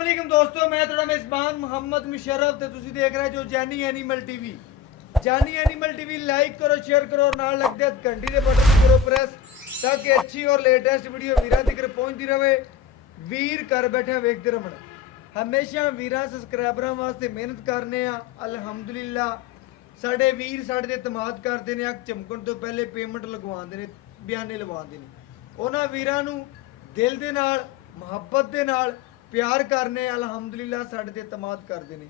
अस्सलाम दोस्तों, मैं थोड़ा मेज़बान मोहम्मद मुशर्रफ ते तुसी देख रहे जो जानी एनिमल टीवी। जानी एनिमल टीवी लाइक करो, शेयर करो और नाल लगदे घंटी दे बटन करो प्रेस ताकि अच्छी और लेटेस्ट वीडियो वीरां तक पहुंचती रहे। वीर घर बैठे वेखते रहन। हमेशा वीरां सबसक्राइबरां वास्ते मेहनत करने आ। अल्हम्दुलिल्लाह साडे वीर साडे ते इतमाद करदे ने। अख चमकण तो पहले पेमेंट लगवांदे ने, बयाने लवांदे ने। उन्हां वीरां नूं दिल दे नाल मुहब्बत दे नाल प्यार करने अल्हम्दुलिल्लाह साडे ते इतमाद करदे ने।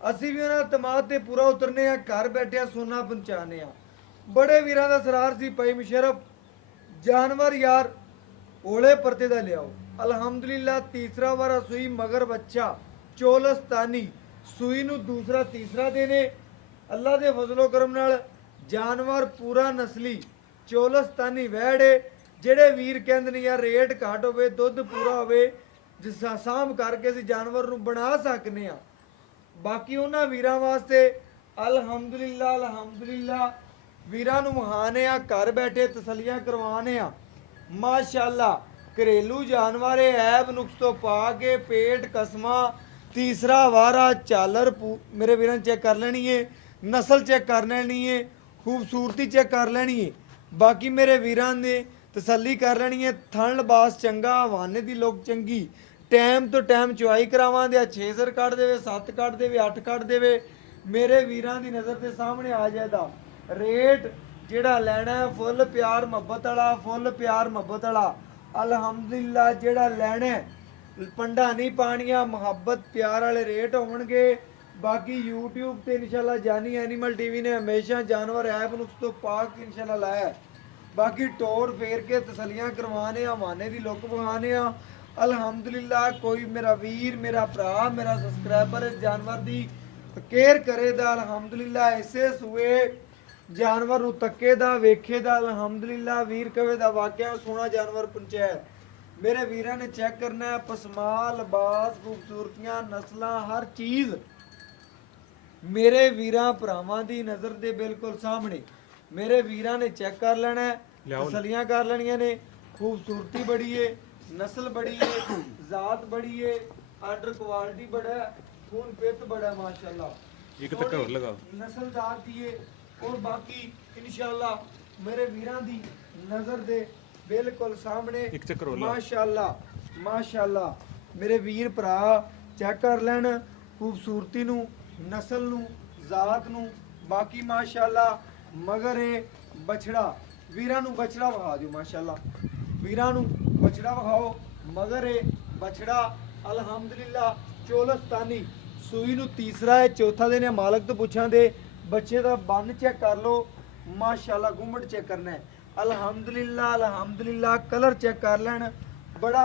असीं भी उन्हां इतमाद ते पूरा उतरने आ। घर बैठे सोना पहुंचाने आ। बड़े वीरां दा सरार सी भाई मुशर्रफ, जानवर यार ओले परते दा लियाओ। अल्हम्दुलिल्लाह तीसरा वारा सूई मगर बच्चा चोलस्तानी सूई नूं दूसरा तीसरा देने। अल्लाह दे फजलो करम नाल जानवर पूरा नस्ली चोलस्तानी वैड़े ਜਿਹੜੇ ਵੀਰ ਕਹਿੰਦੇ ਨੇ ਯਾਰ ਰੇਟ ਘੱਟ ਹੋਵੇ, ਦੁੱਧ ਪੂਰਾ ਹੋਵੇ, ਜਿਸ ਸਾਂਭ ਕਰਕੇ ਅਸੀਂ ਜਾਨਵਰ ਨੂੰ ਬਣਾ ਸਕਨੇ ਆ। ਬਾਕੀ ਉਹਨਾਂ ਵੀਰਾਂ ਵਾਸਤੇ ਅਲਹਮਦੁਲਿल्लाह ਵੀਰਾਂ ਨੂੰ ਮਹਾਨੇ ਆ। ਘਰ ਬੈਠੇ ਤਸੱਲੀਆਂ ਕਰਵਾਣੇ ਆ। ਮਾਸ਼ਾਅੱਲਾ ਘਰੇਲੂ ਜਾਨਵਰ ਐਬ ਨੁਕਸ ਤੋਂ ਪਾ ਕੇ ਪੇਟ ਕਸਮਾਂ तीसरा वारा चालर मेरे वीर चेक कर लेनी है, नस्ल चेक कर लेनी है, खूबसूरती चेक कर लेनी है। बाकी मेरे वीरां ने तसल्ली कर लेनी है। थन लबास चंगा, हवाने की लोग चंगी, टाइम तो टाइम चुआई करावां दे। 6 सिर कट देवे, 7 कट देवे, 8 कट देवे। मेरे वीरां की नज़र के सामने आ जाएगा। रेट जेड़ा लेना है फुल प्यार मुहब्बत वाला, फुल प्यार मुहब्बत वाला। अल्हम्दुलिल्लाह जेड़ा लेना है पंडा नहीं पानिया, मुहब्बत प्यार वाले रेट होणगे। बाकी यूट्यूब ते इंशाल्लाह जानी एनिमल टीवी ने हमेशा जानवर ऐप नुक्स तो पाक इंशाल्लाह लाया है। बाकी टोर फेर के तसलियां करवाने, हवाने की लुक विखाने। अल्हम्दुलिल्लाह कोई मेरा वीर, मेरा भरा, मेरा सबसक्राइबर जानवर की केयर करेगा। अल्हम्दुलिल्लाह इसे सूए जानवर नूं तके दा वेखे दा अल्हम्दुलिल्लाह वीर कवे दा वाकया सोना जानवर पहुंचाया। मेरे वीरां ने चेक करना है पसमा, लिबास, खूबसूरतियां, नस्लां, हर चीज़ मेरे वीरां भरावां दी नज़र दे बिल्कुल सामने। मेरे वीरां ने चेक कर लेना है, तसलियां कर लेनियां ने। खूबसूरती बड़ी है, नस्ल बड़ी है, जात बड़ी है, आर्डर क्वालिटी बड़ा है, खून पित बड़ा है माशाल्लाह। एक तक और लगाओ नस्लदार दी है। और बाकी इंशाल्लाह मेरे वीरां दी नज़र दे बिल्कुल सामने माशाअल्लाह माशाअल्लाह मेरे वीर भरा चेक कर लैन खूबसूरती नूं, नस्ल नूं, जात नूं। बाकी माशाअल्लाह मगर ए बछड़ा वीरां नूं बछड़ा विखा दिओ। माशाअल्लाह वीरां नूं बछड़ा विखाओ। मगर ए बछड़ा अल्हम्दुलिल्लाह चोलस्तानी सूई नूं तीसरा है, चौथा दिन है। मालक तो पुछां दे बच्चे दा बन चेक कर लो माशाअल्लाह। गुम्मट चेक करना है अल्हम्दुलिल्लाह कलर चेक कर लैन, बड़ा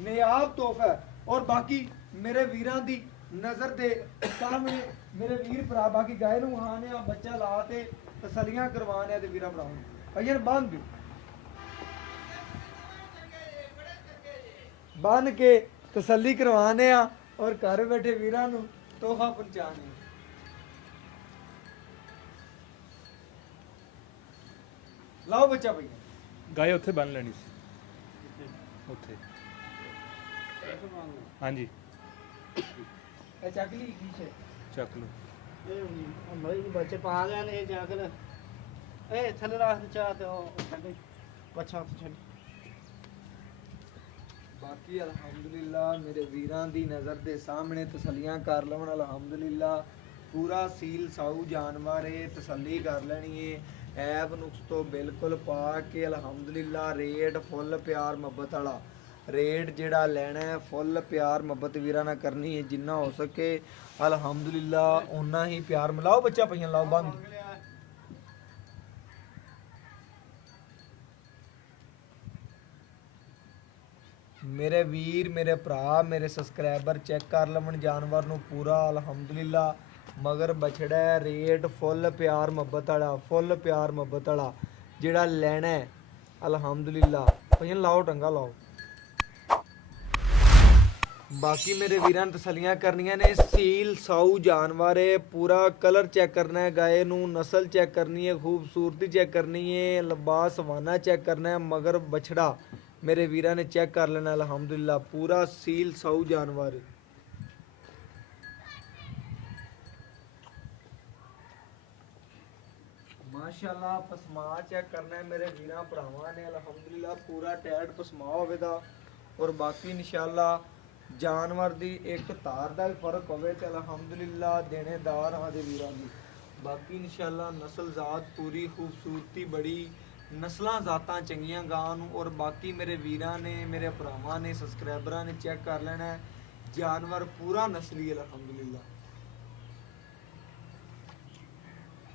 नियाब तोहफा है। और बाकी मेरे वीरां दी नज़र दे सामने मेरे वीर भरा बाकी गाय नूं वहाने बच्चा ला ते तसलियां करवाने ते वीरा भरावां भैया बांध दो, बांध के तसल्ली करवाने और घर बैठे वीरां नूं तोहफा पहुंचाने। लाओ बच्चा भैया गाय उत्थे बन लेनी सी उत्थे। हाँ जी चक ली की है चक लो। भाई बच्चे पा गए ने जाकर ए थले रात चाहते हो छड़ी पछा छड़ी। बाकी अल्हम्दुलिल्लाह मेरे वीरां दी नज़र दे सामने तसलियां कर लवन। अल्हम्दुलिल्लाह पूरा सील साऊ जानवर है, तसल्ली कर लेनी है। ऐब नुक्स तो बिल्कुल पा के अल्हम्दुलिल्लाह रेट फुल प्यार मुहब्बत वाला। रेट जेड़ा लेना है फुल प्यार मुहब्बत वीरां नाल करनी है जिन्ना हो सके। अल्हम्दुलिल्लाह उन्ना ही प्यार मिलाओ बच्चा पईयां लाओ बंद। मेरे वीर, मेरे भरा, मेरे सबसक्राइबर चेक कर लवन जानवर नूं पूरा अल्हम्दुलिल्लाह। मगर बछड़ा है रेट फुल प्यार मुहब्बत वाला, फुल प्यार मुहब्बत वाला जेड़ा लेना है अल्हम्दुलिल्लाह। भैया लाओ टंगा लाओ। बाकी मेरे वीरां तसलियां करनियां ने। सील साऊ जानवर है, पूरा कलर चेक करना है गाय नूं, नस्ल चेक करनी है, खूबसूरती चेक करनी है, लिबास हवाना चेक करना है। मगर बछड़ा मेरे वीरां ने चेक कर लेना अल्हम्दुलिल्लाह पूरा सील साऊ जानवर। ਮਾਸ਼ਾਅੱਲਾ ਪਸਮਾ ਚੈੱਕ ਕਰਨਾ ਹੈ ਮੇਰੇ ਵੀਰਾਂ ਭਰਾਵਾਂ ਨੇ ਅਲਹਮਦੁਲਿਲਾ ਪੂਰਾ ਟੈਡ ਪਸਮਾ ਹੋਵੇਗਾ ਔਰ ਬਾਕੀ ਇਨਸ਼ਾਅੱਲਾ ਜਾਨਵਰ ਦੀ ਇੱਕ ਤਾਰ ਦਾ ਵੀ ਫਰਕ ਹੋਵੇ ਤੇ ਅਲਹਮਦੁਲਿਲਾ ਦੇਣੇਦਾਰ ਹਾਂ ਦੇ ਵੀਰਾਂ ਦੀ ਬਾਕੀ ਇਨਸ਼ਾਅੱਲਾ ਨਸਲ ਜ਼ਾਤ ਪੂਰੀ ਖੂਬਸੂਰਤੀ ਬੜੀ ਨਸਲਾਂ ਜ਼ਾਤਾਂ ਚੰਗੀਆਂ ਗਾਂ ਨੂੰ ਔਰ ਬਾਕੀ ਮੇਰੇ ਵੀਰਾਂ ਨੇ ਮੇਰੇ ਭਰਾਵਾਂ ਨੇ ਸਬਸਕ੍ਰਾਈਬਰਾਂ ਨੇ ਚੈੱਕ ਕਰ ਲੈਣਾ ਹੈ ਜਾਨਵਰ ਪੂਰਾ ਨਸਲੀ ਅਲਹਮਦੁਲਿਲਾ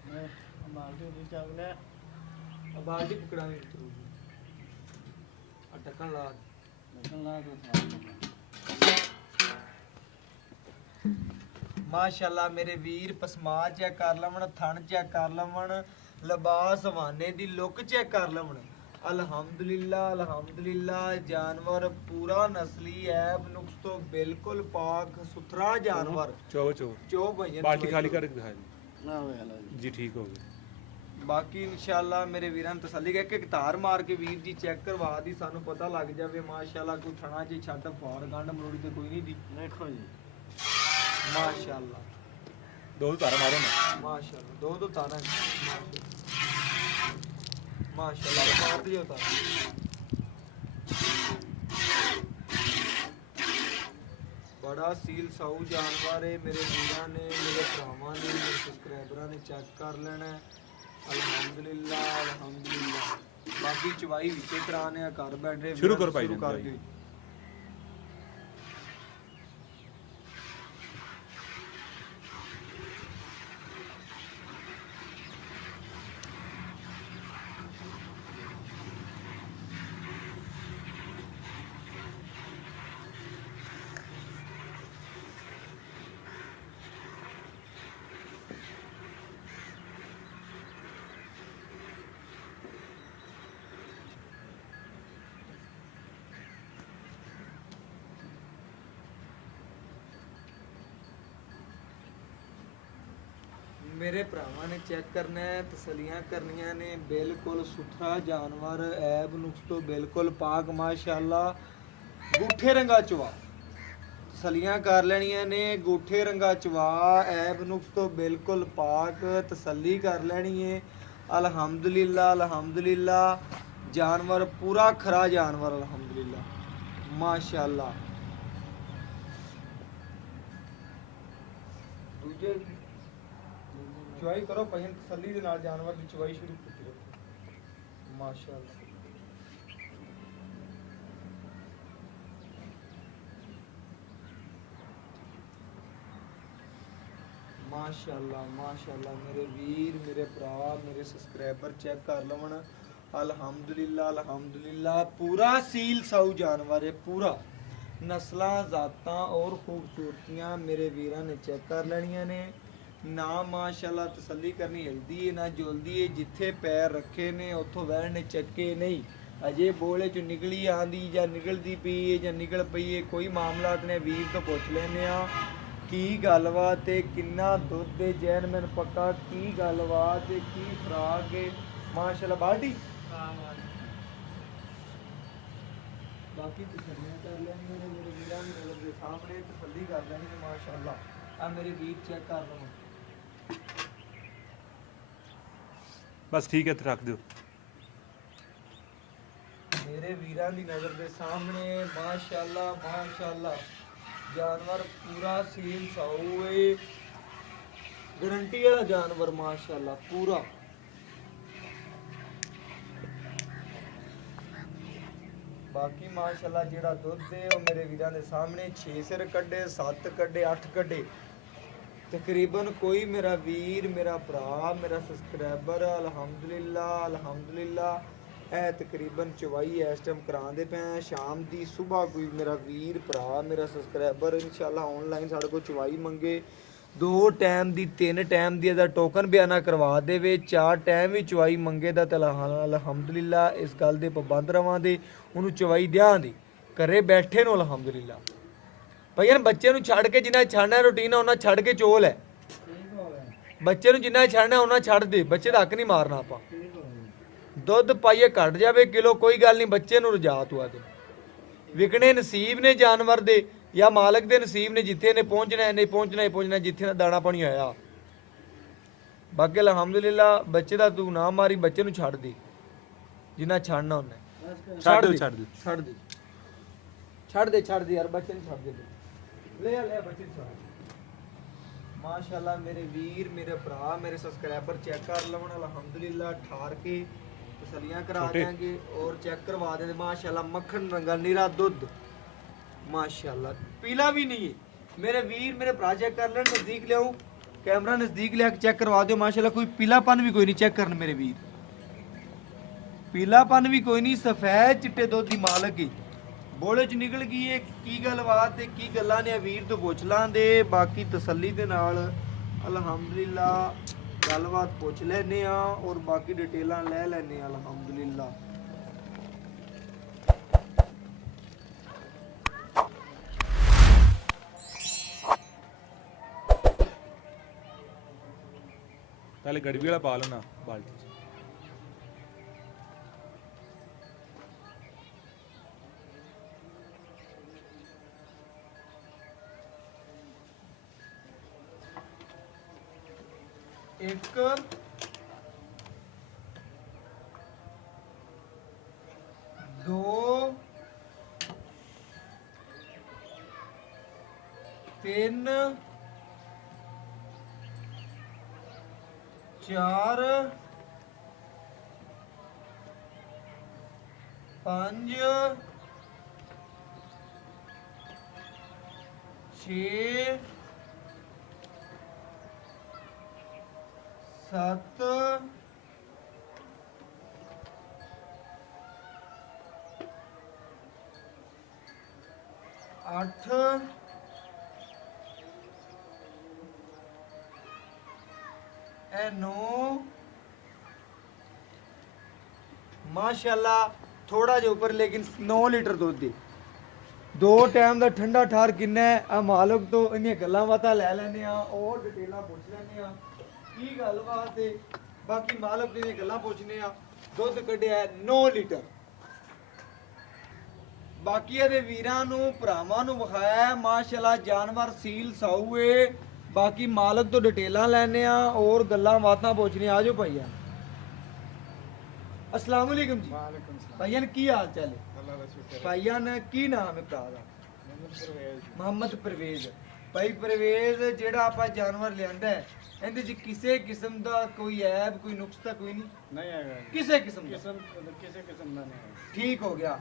ਮੈਂ ਮਾਰਦੇ ਦੀ ਚੱਲ ਲੈ ਆਵਾਜ਼ ਹੀ ਪਕੜਾਂਗੇ ਜ਼ਰੂਰ ਆ ਢੱਕਣ ਲਾ ਲੇਕਿਨ ਲਾ ਦੋ ਮਾਸ਼ਾਅੱਲਾ ਮੇਰੇ ਵੀਰ ਪਸਮਾ ਚੈੱਕ ਕਰ ਲਵਣ ਥਣ ਚੈੱਕ ਕਰ ਲਵਣ ਲਿਬਾਸ ਹਵਾਨੇ ਦੀ ਲੁੱਕ ਚੈੱਕ ਕਰ ਲਵਣ ਅਲਹਮਦੁਲਿਲਾ ਜਾਨਵਰ ਪੂਰਾ ਨਸਲੀ ਐਬ ਨੁਕਸ ਤੋਂ ਬਿਲਕੁਲ ਪਾਕ ਸੁਥਰਾ ਜਾਨਵਰ ਚੋ ਚੋ ਭਈਆਂ ਬਾਲਟੀ ਖਾਲੀ ਕਰਕੇ ਦਿਖਾ ਜੀ ਨਾ ਹੋਇਆ ਲਾ ਜੀ ਠੀਕ ਹੋ ਗਿਆ ਬਾਕੀ ਇਨਸ਼ਾਅੱਲਾ ਮੇਰੇ ਵੀਰਾਂ ਨੂੰ ਤਸੱਲੀ ਕਰ ਕੇ ਤਾਰ ਮਾਰ ਕੇ ਵੀਰ ਜੀ ਚੈੱਕ ਕਰਵਾ ਦੀ ਸਾਨੂੰ ਪਤਾ ਲੱਗ ਜਾਵੇ ਮਾਸ਼ਾਅੱਲਾ ਕੋਈ ਥਣਾ ਚ ਛੱਡ ਫਾਰ ਗੰਢ ਮਰੋੜੀ ਤੇ ਕੋਈ ਨਹੀਂ ਦੀ ਦੇਖੋ ਜੀ ਮਾਸ਼ਾਅੱਲਾ ਦੋ ਤਾਰਾ ਮਾਰੋ ਨਾ ਮਾਸ਼ਾਅੱਲਾ ਦੋ ਤਾਰਾਂ ਮਾਸ਼ਾਅੱਲਾ ਮਾਰ ਦਿਓ ਤਾਰਾਂ ਬੜਾ ਸੀਲ ਸਾਊ ਜਾਨਵਰ ਹੈ ਮੇਰੇ ਵੀਰਾਂ ਨੇ ਮੇਰੇ ਭਰਾਵਾਂ ਨੇ ਮੇਰੇ ਸਬਸਕ੍ਰਾਈਬਰਾਂ ਨੇ ਚੈੱਕ ਕਰ ਲੈਣਾ ਹੈ ਅਲਹਮਦੁਲਿਲਾ ਬਾਕੀ ਚਵਾਈ ਵਿੱਚੇ ਕਰਾਣੇ ਆ ਘਰ ਬੈਠੇ ਸ਼ੁਰੂ ਕਰੋ ਭਾਈ ਸ਼ੁਰੂ ਕਰ ਦਿਓ ਮੇਰੇ ਭਰਾਵਾਂ ਨੇ ਚੈੱਕ ਕਰਨਾ ਹੈ ਤਸੱਲੀਆਂ ਕਰਨੀਆਂ ਨੇ ਬਿਲਕੁਲ ਸੁਥਰਾ ਜਾਨਵਰ ਐਬ ਨੁਕਸ ਤੋਂ ਬਿਲਕੁਲ ਪਾਕ ਮਾਸ਼ਾਅੱਲਾ ਗੂਠੇ ਰੰਗਾ ਚਵਾ ਤਸੱਲੀਆਂ ਕਰ ਲੈਣੀਆਂ ਨੇ ਗੂਠੇ ਰੰਗਾ ਚਵਾ ਐਬ ਨੁਕਸ ਤੋਂ ਬਿਲਕੁਲ ਪਾਕ ਤਸੱਲੀ ਕਰ ਲੈਣੀ ਹੈ ਅਲਹਮਦੁਲਿਲਾ ਜਾਨਵਰ ਪੂਰਾ ਖਰਾ ਜਾਨਵਰ ਅਲਹਮਦੁਲਿਲਾ ਮਾਸ਼ਾਅੱਲਾ ਦੂਜੇ ਚੁਆਈ ਕਰੋ ਪਹਿਨ ਤਸੱਲੀ ਦੇ ਨਾਲ ਜਾਨਵਰ ਦੀ ਚੁਆਈ ਸ਼ੁਰੂ ਕੀਤੀ ਮਾਸ਼ਾਅੱਲਾ ਮਾਸ਼ਾਅੱਲਾ ਮੇਰੇ ਵੀਰ ਮੇਰੇ ਭਰਾ ਮੇਰੇ ਸਬਸਕ੍ਰਾਈਬਰ ਚੈੱਕ ਕਰ ਲਵਣ ਅਲਹਮਦੁਲਿਲਾ ਪੂਰਾ ਸੀਲ ਸਾਊ ਜਾਨਵਰ ਹੈ ਪੂਰਾ ਨਸਲਾਂ ਜ਼ਾਤਾਂ ਔਰ ਖੂਬਸੂਰਤੀਆਂ ਮੇਰੇ ਵੀਰਾਂ ਨੇ ਚੈੱਕ ਕਰ ਲੈਣੀਆਂ ਨੇ ਨਾ ਮਾਸ਼ਾਅੱਲਾ ਤਸੱਲੀ ਕਰਨੀ ਹਿਲਦੀ ਹੈ ਨਾ ਜੁਲਦੀ ਹੈ ਜਿੱਥੇ ਪੈਰ ਰੱਖੇ ਨੇ ਉੱਥੋਂ ਵਹਿਣ ਚੱਕੇ ਨਹੀਂ ਅਜੇ ਬੋਲੇ ਚ ਨਿਕਲੀ ਆਂਦੀ ਜਾਂ ਨਿਕਲਦੀ ਪਈ ਹੈ ਜਾਂ ਨਿਕਲ ਪਈ ਹੈ ਕੋਈ ਮਾਮਲਾਤ ਨੇ ਵੀਰ ਤੋਂ ਪੁੱਛ ਲੈਨੇ ਆ ਕੀ ਗੱਲਬਾਤ ਤੇ ਕਿੰਨਾ ਦੁੱਧ ਦੇ ਜੈਨ ਮੈਨੂੰ ਪੱਕਾ ਕੀ ਗੱਲਬਾਤ ਤੇ ਕੀ ਫਰਾਕ ਹੈ ਮਾਸ਼ਾਅੱਲਾ ਬਾਲਟੀ ਬਾਕੀ ਤਸੱਲੀਆਂ ਕਰ ਲੈਣੀਆਂ ਨੇ ਮੇਰੇ ਵੀਰਾਂ ਦੇ ਸਾਹਮਣੇ ਤਸੱਲੀ ਕਰ ਲੈਣੀ ਹੈ ਮਾਸ਼ਾਅੱਲਾ ਆ ਮੇਰੇ ਵੀਰ ਚੈੱਕ ਕਰ ਲਓ ਬਸ ਠੀਕ ਹੈ ਇੱਥੇ ਰੱਖ ਦਿਓ ਮੇਰੇ ਵੀਰਾਂ ਦੀ ਨਜ਼ਰ ਦੇ ਸਾਹਮਣੇ ਮਾਸ਼ਾਅੱਲਾ ਜਾਨਵਰ ਪੂਰਾ ਸੀਲ ਸਾਊ ਹੈ ਗਾਰੰਟੀ ਵਾਲਾ ਜਾਨਵਰ ਮਾਸ਼ਾਅੱਲਾ ਪੂਰਾ ਬਾਕੀ ਮਾਸ਼ਾਅੱਲਾ ਜਿਹੜਾ ਦੁੱਧ ਹੈ ਉਹ ਮੇਰੇ ਵੀਰਾਂ ਦੇ ਸਾਹਮਣੇ 6 ਸਿਰ ਕੱਢੇ 7 ਕੱਢੇ 8 ਕੱਢੇ ਤਕਰੀਬਨ ਕੋਈ ਮੇਰਾ ਵੀਰ ਮੇਰਾ ਭਰਾ ਮੇਰਾ ਸਬਸਕ੍ਰਾਈਬਰ ਅਲਹਮਦੁਲਿਲਾ ਇਹ ਤਕਰੀਬਨ ਚਵਾਈ ਇਸ ਟਾਈਮ ਕਰਾਉਂਦੇ ਪਏ ਆ ਸ਼ਾਮ ਦੀ ਸਵੇਰ ਕੋਈ ਮੇਰਾ ਵੀਰ ਭਰਾ ਮੇਰਾ ਸਬਸਕ੍ਰਾਈਬਰ ਇਨਸ਼ਾਅੱਲਾ ਆਨਲਾਈਨ ਸਾਡੇ ਕੋਲ ਚਵਾਈ ਮੰਗੇ 2 ਟਾਈਮ ਦੀ 3 ਟਾਈਮ ਦੀ ਇਹਦਾ ਟੋਕਨ ਬਿਆਨਾ ਕਰਵਾ ਦੇਵੇ 4 ਟਾਈਮ ਵੀ ਚਵਾਈ ਮੰਗੇ ਦਾ ਤੇ ਅਲਹਮਦੁਲਿਲਾ ਇਸ ਗੱਲ ਦੇ ਪਾਬੰਦ ਰਵਾਂ ਦੇ ਉਹਨੂੰ ਚਵਾਈ ਦਿਆਂ ਦੀ ਘਰੇ ਬੈਠੇ ਨੂੰ ਅਲਹਮਦੁਲਿਲਾ ਭਈਆ ਬੱਚੇ ਨੂੰ ਛੱਡ ਕੇ ਜਿੰਨਾ ਛੱਡਣਾ ਰੂਟੀਨ ਆ ਉਹਨਾਂ ਛੱਡ ਕੇ ਚੋਲ ਹੈ ਬੱਚੇ ਨੂੰ ਜਿੰਨਾ ਛੱਡਣਾ ਉਹਨਾਂ ਛੱਡ ਦੇ ਬੱਚੇ ਦਾ ਹੱਕ ਨਹੀਂ ਮਾਰਨਾ ਆਪਾਂ ਦੁੱਧ ਪਾਈਏ ਘਟ ਜਾਵੇ ਕਿਲੋ ਕੋਈ ਗੱਲ ਨਹੀਂ ਬੱਚੇ ਨੂੰ ਰਜਾ ਤੂੰ ਆ ਦੇ ਵਿਕਣੇ ਨਸੀਬ ਨੇ ਜਾਨਵਰ ਦੇ ਜਾਂ ਮਾਲਕ ਦੇ ਨਸੀਬ ਨੇ ਜਿੱਥੇ ਨੇ ਪਹੁੰਚਣਾ ਨਹੀਂ ਪਹੁੰਚਣਾ ਜਿੱਥੇ ਦਾ ਦਾਣਾ ਪਾਣੀ ਆਇਆ ਬਾਕੀ ਅਲਹਮਦੁਲਿਲਾ ਬੱਚੇ ਦਾ ਤੂੰ ਨਾ ਮਾਰੀ, ਬੱਚੇ ਨੂੰ ਛੱਡ ਦੇ ਜਿੰਨਾ ਛੱਡਣਾ ਉਹਨੇ। ਛੱਡ ਦਿਓ ਦੇ, ਛੱਡ ਦਿਓ। ਛੱਡ ਦੇ ਛੱਡ ਦੇ ਯਾਰ, ਬੱਚੇ ਨੂੰ ਛੱਡ ਦੇ। ਲੈ ਲੈ ਬੱਚੇ ਨੂੰ ਛੱਡ। ਮਾਸ਼ਾਅੱਲਾ ਮੇਰੇ ਵੀਰ, ਮੇਰੇ ਭਰਾ, ਮੇਰੇ ਸਬਸਕ੍ਰਾਈਬਰ ਚੈੱਕ ਕਰ ਲਵਣ ਅਲਹਮਦੁਲਿਲਾ, ਠਾਰ ਕੇ ਤਸਲੀਆਂ ਕਰਾ ਛੋਟੇ। ਦਿਆਂਗੇ ਔਰ ਚੈੱਕ ਕਰਵਾ ਦੇਂगे। ਮਾਸ਼ਾਅੱਲਾ ਮੱਖਣ ਰੰਗਾ ਨੀਰਾ ਦੁੱਧ, ਮਾਸ਼ਾਅੱਲਾ ਪੀਲਾ ਵੀ ਨਹੀਂ ਹੈ। ਮੇਰੇ ਵੀਰ ਮੇਰੇ ਭਰਾ ਚੈੱਕ ਕਰ ਲੈਣ, ਨਜ਼ਦੀਕ ਲਿਆਓ कैमरा, नजदीक ले आके चेक करवा दो। माशाल्लाह कोई पीलापन भी कोई नहीं, चेक करन मेरे वीर, पीलापन भी कोई नहीं, सफेद चिट्टे दुध दी मालक ही बोले च निकल गई है। की गलबात है की गल्लां ने वीर तो पुछ लांदे, बाकी तसल्ली दे नाल अल्हम्दुलिल्लाह गलबात पुछ लेने आ और बाकी डिटेलां ले लेने अल्हम्दुलिल्लाह। पहले गड़बी वाला पा लेना बाल्टी च। एक दो तीन चार पांच छे सत्त अठ ए 9 माशाल्लाह थोड़ा जिहा ऊपर लेकिन 9 लीटर दुध दे। दो टाइम ਦਾ ਠੰਡਾ ਠਾਰ ਕਿੰਨਾ ਹੈ ਆ ਮਾਲਕ ਤੋਂ ਇਹਨੀਆਂ ਗੱਲਾਂ ਬਾਤਾਂ ਲੈ ਲੈਨੇ ਆ और डिटेलां ਪੁੱਛ ਲੈਨੇ ਆ ਕੀ ਗੱਲਬਾਤ ਹੈ। ਬਾਕੀ ਮਾਲਕ ਦੀਆਂ ਗੱਲਾਂ ਪੁੱਛਨੇ ਆ। ਦੁੱਧ ਕੱਢਿਆ 9 ਲੀਟਰ। ਬਾਕੀ ਇਹਦੇ ਵੀਰਾਂ ਨੂੰ ਭਰਾਵਾਂ ਨੂੰ ਵਿਖਾਇਆ ਮਾਸ਼ਾਅੱਲਾ ਜਾਨਵਰ ਸੀਲ ਸਾਊ ਏ। ਬਾਕੀ ਮਾਲਕ ਤੋਂ ਡਿਟੇਲਾਂ ਲੈਣੇ ਆ और ਗੱਲਾਂ ਬਾਤਾਂ ਪੁੱਛਣੇ। ਆਜੋ ਭਾਈਆ। अस्सलाम वालेकुम जी। वालेकुम सलाम। भाईयान की हाल चाल है? अल्लाह का शुक्र है। भाईयान की नाम है भरा दा? मोहम्मद परवेज। भाई परवेज जेड़ा आपा जानवर लियांदा है ਇਹਦੇ ਚ ਕਿਸੇ ਕਿਸਮ ਦਾ ਕੋਈ ਐਬ ਕੋਈ ਨੁਕਸ ਤਾਂ ਕੋਈ ਨਹੀਂ? नहीं आएगा। ਕਿਸੇ ਕਿਸਮ ਦਾ? किसी किस्म का नहीं है। ਠੀਕ ਹੋ ਗਿਆ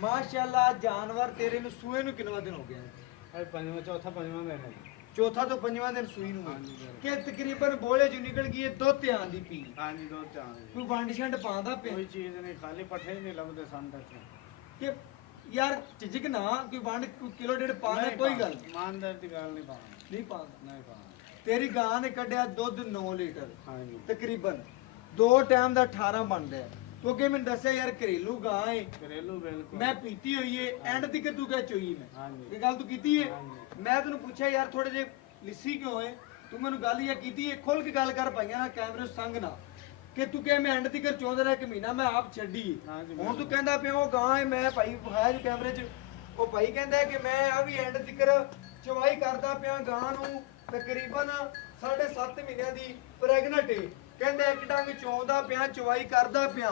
ਮਾਸ਼ਾਅੱਲਾ। ਜਾਨਵਰ ਤੇਰੇ ਨੂੰ ਸੂਏ ਨੂੰ ਕਿੰਨਾ ਦਿਨ ਹੋ ਗਿਆ? भाई पंजवा चौथा पंजवा महीना है। ਚੌਥਾ ਤੋਂ ਪੰਜਵਾਂ ਦਿਨ ਸੂਈ ਨੂੰ ਹਾਂਜੀ। ਕਿ ਤਕਰੀਬਨ ਬੋਲੇ ਚ ਨਿਕਲ ਗਈ ਹੈ ਦੁੱਧ ਤੇ ਆਂਦੀ ਪੀ। हाँ जी दो चांद। ਕੋਈ ਵੰਡ ਛੰਡ ਪਾਉਂਦਾ ਪਿਆ कोई चीज नहीं, खाली पठे ही नहीं लगते सन तक। ਕਿ ਯਾਰ ਝਿਜਕ ਨਾ ਕੋਈ ਵੰਡ ਕੋਈ ਕਿਲੋ ਡੇਢ ਪਾਉਂਦਾ ਕੋਈ ਗੱਲ ਨਹੀਂ। ईमानदार की गाल नहीं पाना। ਨਹੀਂ ਪਾਉਂਦਾ। नहीं पाना। ਤੇਰੀ ਗਾਂ ਨੇ ਕੱਢਿਆ ਦੁੱਧ 9 ਲੀਟਰ हाँ जी। ਤਕਰੀਬਨ ਦੋ ਟਾਈਮ ਦਾ 18 ਬਣਦਾ ਹੈ। ਕਿਉਂਕਿ ਮੈਨੂੰ ਦੱਸਿਆ ਯਾਰ ਘਰੇਲੂ ਗਾਂ ਹੈ घरेलू बिल्कुल। ਮੈਂ ਪੀਤੀ ਹੋਈ ਏ ਐਂਡ ਤੱਕ ਤੂੰ ਕਹਿ ਚੋਈ ਮੈਂ हाँ जी। ਇਹ ਗੱਲ ਤੂੰ ਕੀਤੀ ਏ। ਹਾਂਜੀ। ਮੈਂ ਤੈਨੂੰ ਪੁੱਛਿਆ ਯਾਰ ਥੋੜੇ ਜੇ ਲਿੱਸੀ ਕਿਉਂ ਏ ਤੂੰ ਮੈਨੂੰ ਗੱਲ ਇਹ ਕੀਤੀ ਏ। ਖੁੱਲ ਕੇ ਗੱਲ ਕਰ ਪਾਈਆਂ ਨਾ ਕੈਮਰੇ ਸੰਗ ਨਾ ਕਿ ਤੂੰ ਕਹਿ ਮੈਂ ਐਂਡ ਤੱਕ ਚੋਂਦਾ ਰਿਹਾ ਇੱਕ ਮਹੀਨਾ ਮੈਂ ਆਪ ਛੱਡੀ ਏ। ਹਾਂਜੀ, ਹੁਣ ਤੂੰ ਕਹਿੰਦਾ ਪਿਆ ਉਹ ਗਾਂ ਏ ਮੈਂ ਭਾਈ ਵਿਖਾਇਆ ਜੀ ਕੈਮਰੇ 'ਚ। ਉਹ ਭਾਈ ਕਹਿੰਦਾ ਕਿ ਮੈਂ ਆ ਵੀ ਐਂਡ ਤੱਕ ਚਵਾਈ ਕਰਦਾ ਪਿਆ ਗਾਂ ਨੂੰ ਤਕਰੀਬਨ 7.5 ਮਹੀਨਿਆਂ ਦੀ ਪ੍ਰੈਗਨੈਂਟ ਏ। ਕਹਿੰਦਾ ਇੱਕ ਡੰਗ ਚੋਂਦਾ ਪਿਆ ਚਵਾਈ ਕਰਦਾ ਪਿਆ।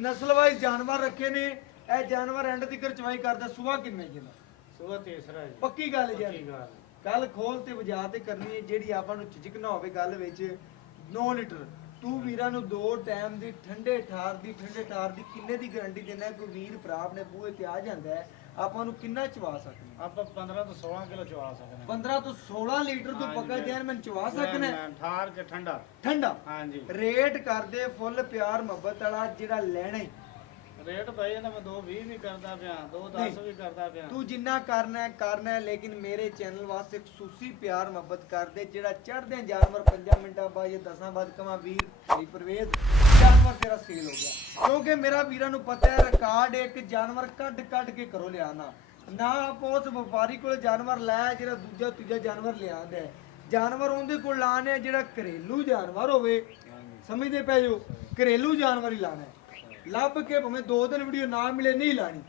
ਨਸਲ ਵਾਈਜ਼ ਜਾਨਵਰ ਰੱਖੇ ਨੇ ਇਹ ਜਾਨਵਰ ਐਂਡ ਤੱਕ ਚਵਾਈ ਕਰਦਾ। ਸੁਆ ਕਿੰਨਾ ਜਿੰਦਾ सुबह तीसरा है। ਪੱਕੀ ਗੱਲ ਜੀ। पक्की गाल। ਗੱਲ ਖੋਲ ਤੇ ਵਜਾ ਤੇ ਕਰਨੀ ਹੈ ਜਿਹੜੀ ਆਪਾਂ ਨੂੰ ਝਿਜਕ ਨਾ ਹੋਵੇ ਗੱਲ ਵਿੱਚ। 9 ਲੀਟਰ ਤੂੰ ਵੀਰਾਂ ਨੂੰ ਦੋ ਟਾਈਮ ਦੀ ਠੰਡੇ ਠਾਰ ਦੀ ਕਿੰਨੇ ਦੀ ਗਾਰੰਟੀ ਦਿੰਦਾ? ਕੋਈ ਵੀਰ ਭਰਾ ਆਪਣੇ ਬੂਹੇ ਤੇ ਆ ਜਾਂਦਾ ਹੈ ਆਪਾਂ ਨੂੰ ਕਿੰਨਾ ਚਵਾ ਸਕਦੇ? आप 15 तो 16 किलो चुवा सकते हैं। 15 ਤੋਂ 16 ਲੀਟਰ ਤੋਂ ਪੱਕਾ ਜੈਨ ਮੈਂ ਚਵਾ ਸਕਣਾ ठार के ठंडा। ਠੰਡਾ। हाँ जी। ਰੇਟ ਕਰਦੇ ਫੁੱਲ ਪਿਆਰ ਮੁਹੱਬਤ ਵਾਲਾ ਜਿਹੜਾ ਲੈਣਾ ਹੀ। रेट भाई ना मैं 2.20 भी करता पिया, 2.10 भी करता पिया। ਤੂੰ ਜਿੰਨਾ ਕਰਨਾ ਹੈ ਲੇਕਿਨ ਮੇਰੇ ਚੈਨਲ ਵਾਸਤੇ ਖਸੂਸੀ ਪਿਆਰ ਮੁਹੱਬਤ ਕਰਦੇ ਜਿਹੜਾ ਚੜਦੇ ਜਾਨਵਰ 5 ਮਿੰਟਾਂ ਬਾਅਦ ਜਾਂ 10 ਬਾਅਦ ਕਮਾ ਵੀਰ ਭਾਈ ਪਰਵੇਜ਼ ਜਾਨਵਰ ਤੇਰਾ ਸੇਲ ਹੋ ਗਿਆ। ਕਿਉਂਕਿ ਮੇਰਾ ਵੀਰਾਂ ਨੂੰ ਪਤਾ ਹੈ ਰਿਕਾਰਡ ਇੱਕ ਜਾਨਵਰ ਕੱਢ ਕੇ ਘਰੋਂ ਲਿਆਣਾ ਨਾ ਆਪਾਂ ਉਸ ਵਪਾਰੀ ਕੋਲ ਜਾਨਵਰ ਲਾਇਆ ਜਿਹੜਾ ਦੂਜਾ ਤੀਜਾ ਜਾਨਵਰ ਲਿਆਂਦਾ ਹੈ। ਜਾਨਵਰ ਉਹਦੇ ਕੋਲ ਲਾਣੇ ਜਿਹੜਾ ਘਰੇਲੂ ਜਾਨਵਰ ਹੋਵੇ। ਸਮਝਦੇ ਪਏ ਜੋ ਘਰੇਲੂ ਜਾਨਵਰ ਹੀ ਲਾਣਾ ਹੈ। ਲੱਭ ਕੇ ਭਾਵੇਂ 2 ਦਿਨ ਵੀਡੀਓ ਨਾ ਮਿਲੇ ਨਹੀਂ ਲਾਣੀ।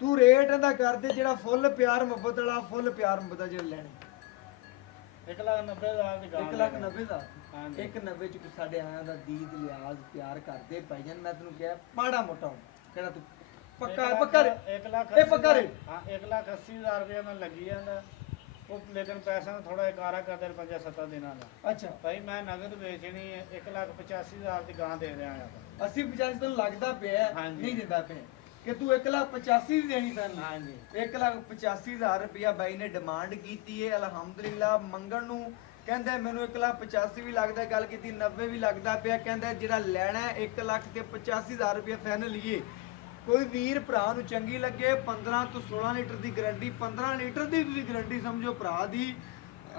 ਤੂੰ ਰੇਟ ਇਹਦਾ ਕਰਦੇ ਜਿਹੜਾ ਫੁੱਲ ਪਿਆਰ ਮੁਹੱਬਤ ਵਾਲਾ ਫੁੱਲ ਪਿਆਰ ਮੁਹੱਬਤ ਜਿਹੜਾ ਲੈਣੇ। 1,90,000 ਦੀ ਗਾਂ 1,90,000 ਹਾਂਜੀ। 1,90 ਚ ਕੋਈ ਸਾਡੇ ਆਇਆਂ ਦਾ ਦੀਦ ਲਿਆਜ਼ ਪਿਆਰ ਕਰਦੇ ਭਾਈ ਜਾਨ। ਮੈਂ ਤੈਨੂੰ ਕਿਹਾ ਮਾੜਾ ਮੋਟਾ ਹੁਣ ਕਿਹੜਾ ਤੂੰ ਪੱਕਾ ਪੱਕਾ ਰੇ- 1,80,000 ਇਹ ਪੱਕਾ ਰੇਟ। ਹਾਂ 1,80,000 ਰੁਪਏ ਨਾਲ ਲੱਗੀ ਜਾਂਦਾ ਉਹ, ਲੇਕਿਨ ਪੈਸਾ ਥੋੜਾ ਇਕਾਰਾ ਕਰਦੇ 5-7 ਦਿਨਾਂ ਦਾ। ਅੱਛਾ ਭਾਈ ਮੈਂ ਨਗਦ ਵੇਚਣੀ ਹੈ 1,85,000 ਦੀ ਗਾਂ ਦੇ ਰਿਹਾ ਆ। 80-85 ਤੈਨੂੰ ਲੱਗਦਾ ਪਿਆ ਹੈ, ਹਾਂਜੀ। ਨਹੀਂ ਦਿੰਦਾ ਪਿਆ ਕਿ ਤੂੰ 1,85,000 ਦੀ ਦੇਣੀ ਤੈਨੂੰ। ਹਾਂਜੀ 1,85,000 ਰੁਪਇਆ ਬਾਈ ਨੇ ਡਿਮਾਂਡ ਕੀਤੀ ਹੈ। ਅਲਹਮਦੁਲਿਲਾ ਮੰਗਣ ਨੂੰ ਕਹਿੰਦਾ ਮੈਨੂੰ 1,85,000 ਵੀ ਲੱਗਦਾ, ਗੱਲ ਕੀਤੀ 90 ਵੀ ਲੱਗਦਾ ਪਿਆ। ਕਹਿੰਦਾ ਜਿਹੜਾ ਲੈਣਾ 1,85,000 ਰੁਪਇਆ ਫਾਈਨਲ ਲਈਏ। ਕੋਈ ਵੀਰ ਭਰਾ ਨੂੰ ਚੰਗੀ ਲੱਗੇ 15 ਤੋਂ 16 ਲੀਟਰ ਦੀ ਗਰੰਟੀ, 15 ਲੀਟਰ ਦੀ ਤੁਸੀਂ ਗਰੰਟੀ ਸਮਝੋ ਭਰਾ ਦੀ।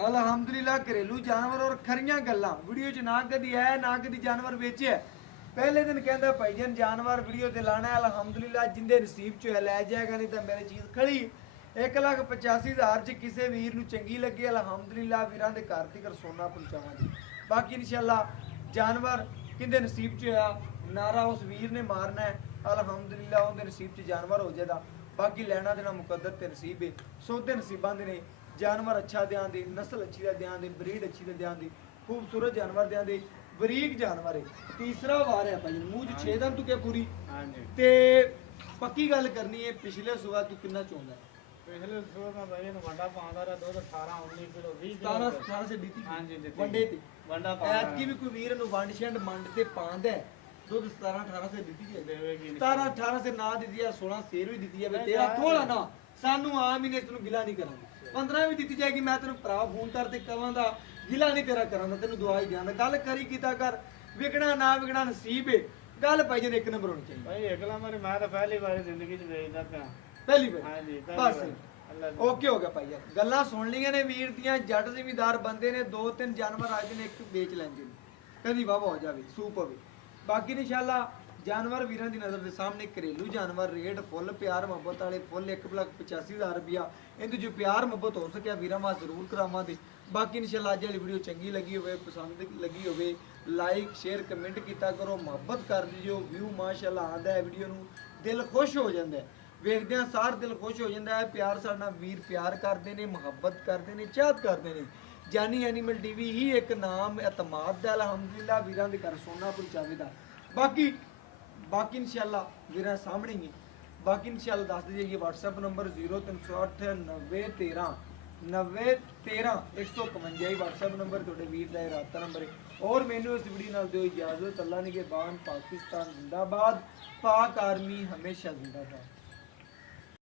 ਅਲਹਮਦੁਲਿਲਾ ਘਰੇਲੂ ਜਾਨਵਰ ਔਰ ਖਰੀਆਂ ਗੱਲਾਂ ਵੀਡੀਓ 'ਚ ਨਾ ਕਦੀ ਆਇਆ ਨਾ ਕਦੀ ਜਾਨਵਰ ਵੇਚਿਆ। ਪਹਿਲੇ ਦਿਨ ਕਹਿੰਦਾ ਭਾਈ ਜਾਨ ਜਾਨਵਰ ਵੀਡੀਓ ਤੇ ਲਾਣਾ ਹੈ। ਅਲਹਮਦੁਲਿਲਾ ਜਿੰਦੇ ਨਸੀਬ 'ਚ ਹੈ ਲੈ ਜਾਏਗਾ, ਨਹੀਂ ਤਾਂ ਮੇਰੀ ਚੀਜ਼ ਖੜੀ। 1,85,000 ਚ ਕਿਸੇ ਵੀਰ ਨੂੰ ਚੰਗੀ ਲੱਗੇ ਅਲਹਮਦੁਲਿਲਾ ਵੀਰਾਂ ਦੇ ਘਰ ਤੱਕ ਸੋਨਾ ਪਹੁੰਚਾਵਾਂਗੇ। ਬਾਕੀ ਇਨਸ਼ਾਅੱਲਾ ਜਾਨਵਰ ਕਿੰਦੇ ਨਸੀਬ 'ਚ ਆ ਨਾਰਾ ਉਸ ਵੀਰ ਨੇ ਮਾਰਨਾ ਹੈ। ਅਲਹਮਦੁਲਿਲਾ ਉਹਦੇ ਨਸੀਬ 'ਚ ਜਾਨਵਰ ਹੋ ਜਾਏਗਾ। ਬਾਕੀ ਲੈਣਾ ਦੇਣਾ ਮੁਕੱਦਰ ਤੇ ਨਸੀਬ ਹੈ। ਸੌਦੇ ਨਸੀਬਾਂ ਦੇ ਨੇ। ਜਾਨਵਰ ਅੱਛਾ ਦਿਆਂ ਦੇ, ਨਸਲ ਅੱਛੀ ਦਾ ਦਿਆਂ ਦੇ, ਬਰੀਡ ਅੱਛੀ ਦਾ ਦਿਆਂ ਦੇ, ਖੂਬਸੂਰਤ ਜਾਨਵਰ ਦਿਆਂ ਦੇ, ਬਰੀਕ ਜਾਨਵਰ ਹੈ। ਤੀਸਰਾ ਵਾਰ ਹੈ ਭਾਈ ਮੂੰਹ 'ਚ 6 ਦਿਨ ਤੂੰ ਕਿ ਪੂਰੀ ਹਾਂਜੀ। ਤੇ ਪੱਕੀ ਗੱਲ ਕਰਨੀ ਹੈ ਪਿਛਲੇ ਸੂਆ ਤੂੰ ਕਿੰਨਾ ਚਾਹੁੰਦਾ ਹੈ? ਪਿਛਲੇ ਸੂਰ ਮੈਂ ਭਾਈ ਨੂੰ ਵੰਡਾ ਪਾਉਂਦਾ ਰਿਹਾ ਦੁੱਧ 18-19 ਕਿਲੋ 20 17 ਕਿਲੋ 18 ਸੇ ਬੀਤੀ ਹਾਂਜੀ, ਦਿੱਤੀ। ਵੰਡੇ ਤੇ ਵੰਡਾ ਪਾਉਂਦਾ ਐਤਕੀ ਵੀ ਕੋਈ ਵੀਰ ਨੂੰ ਵੰਡ ਛੰਡ ਮੰਡ ਤੇ ਪਾਉਂਦਾ ਹੈ, ਦੁੱਧ 17 18 ਸੇ ਦਿੱਤੀ ਹੈ। ਦੇਵੇਗੀ ਨਹੀਂ। 17 18 ਸੇ ਨਾ ਦਿੱਤੀ ਹੈ, 16 ਸੇਰ ਵੀ ਦਿੱਤੀ ਹੈ। ਵੀ ਨਹੀਂ, ਤੇਰਾ ਨਾ, ਥੋੜਾ ਨਾ ਸਾਨੂੰ ਆਮ ਹੀ ਨੇ ਤੈਨੂੰ ਗਿਲਾ ਨਹੀਂ ਕਰਾਂਗੇ। 15 ਵੀ ਦਿੱਤੀ ਜਾਏਗੀ। ਮੈਂ ਤੈਨੂੰ ਭਰਾ ਫੋਨ ਕਰਕੇ ਕਵਾਂਗਾ ਗਿਲਾ ਨਹੀਂ ਤੇਰਾ ਕਰਾਂਗਾ, ਤੈਨੂੰ ਦੁਆ ਹੀ ਦਿਆਂਗਾ। ਗੱਲ ਕਰੀ ਕੀਤਾ ਕਰ, ਵਿਕਣਾ ਨਾ ਵਿਕਣਾ ਨਸੀਬ ਹੈ। ਗੱਲ ਭਾਈ ਜਨ ਇੱਕ ਨੰਬਰ ਹੋਣੀ ਚਾਹੀਦੀ। ਭਾਈ ਅਗਲਾ ਮੈਂ ਤਾਂ ਪਹਿਲੀ ਵਾਰੀ ਜ਼ਿੰਦਗੀ 'ਚ ਵੇਚਦਾ ਪਿਆ। ਪਹਿਲੀ ਵਾਰ ਹਾਂਜੀ ਪਹਿਲੀ ਬਸ ਵਾਰੀ। ਅੱਲਾ ਦੀ। ਓਕੇ ਹੋ ਗਿਆ ਭਾਈ ਯਾਰ। ਗੱਲਾਂ ਸੁਣ ਲਈਆਂ ਨੇ ਵੀਰ ਦੀਆਂ। ਜੱਟ ਜ਼ਿਮੀਦਾਰ ਬੰਦੇ ਨੇ 2-3 ਜਾਨਵਰ ਅੱਜ ਨੇ ਇੱਕ ਵੇਚ ਲੈਂਦੇ ਨੇ, ਕਦੀ ਵਾਵਾ ਹੋ ਜਾਵੇ ਸੂਪ ਹੋਵੇ। ਬਾਕੀ ਇਨਸ਼ਾਅੱਲਾ ਜਾਨਵਰ ਵੀਰਾਂ ਦੀ ਨਜ਼ਰ ਦੇ ਸਾਹਮਣੇ ਘਰੇਲੂ ਜਾਨਵਰ ਰੇਟ ਫੁੱਲ ਪਿਆਰ ਮੁਹੱਬਤ ਵਾਲੇ ਫੁੱਲ 1,85,000 ਰੁਪਇਆ। ਇਹਦੇ ਜੋ ਪਿਆਰ ਮੁਹੱਬਤ ਹੋ ਸਕਿਆ ਵੀਰਾਂ ਵਾਸਤੇ ਜ਼ਰੂਰ ਕਰਾਵਾਂਗੇ। ਬਾਕੀ ਇਨਸ਼ਾਅੱਲਾ ਅੱਜ ਵਾਲੀ ਵੀਡੀਓ ਚੰਗੀ ਲੱਗੀ ਹੋਵੇ, ਪਸੰਦ ਲੱਗੀ ਹੋਵੇ, ਲਾਈਕ ਸ਼ੇਅਰ ਕਮੈਂਟ ਕੀਤਾ ਕਰੋ, ਮੁਹੱਬਤ ਕਰ ਦਿਓ। ਵਿਊ ਮਾਸ਼ਾਅੱਲਾ ਆਉਂਦਾ ਹੈ ਵੀਡੀਓ ਨੂੰ, ਦਿਲ ਖੁਸ਼ ਹੋ ਜਾਂਦਾ ਹੈ। ਵੇਖਦਿਆਂ ਸਾਰ ਦਿਲ ਖੁਸ਼ ਹੋ ਜਾਂਦਾ ਹੈ। ਪਿਆਰ ਸਾਡਾ ਵੀਰ ਪਿਆਰ ਕਰਦੇ ਨੇ, ਮੁਹੱਬਤ ਕਰਦੇ ਨੇ, ਚਾਹਤ ਕਰਦੇ ਨੇ। ਜਾਨੀ ਐਨੀਮਲ ਟੀਵੀ ਹੀ ਇੱਕ ਨਾਮ ਇਤਮਾਦ ਦਾ ਅਲਹਮਦੁਲਿਲਾ ਵੀਰਾਂ ਦੇ ਘਰ ਸੋਨਾ ਪਹੁੰਚਾਵੇ ਦਾ। ਬਾਕੀ ਇਨਸ਼ਾਅੱਲਾ ਵੀਰਾਂ ਸਾਹਮਣੇ ਹੀ। ਬਾਕੀ ਇਨਸ਼ਾਅੱਲਾ ਦੱਸ ਦਈਏ WhatsApp ਨੰਬਰ 0308 9013 9013 151 ਹੀ WhatsApp ਨੰਬਰ ਤੁਹਾਡੇ ਵੀਰ ਦਾ ਰਾਬਤਾ ਨੰਬਰ ਹੈ। ਔਰ ਮੈਨੂੰ ਇਸ ਵੀਡੀਓ ਨਾਲ ਦਿਓ ਇਜਾਜ਼ਤ। ਅੱਲਾ ਨਿਗਹਿਬਾਨ। ਪਾਕਿਸਤਾਨ ਜ਼ਿੰਦਾਬਾਦ। ਪਾਕ ਆਰਮੀ ਹਮੇਸ਼ਾ ਜ਼ਿੰਦਾਬਾਦ।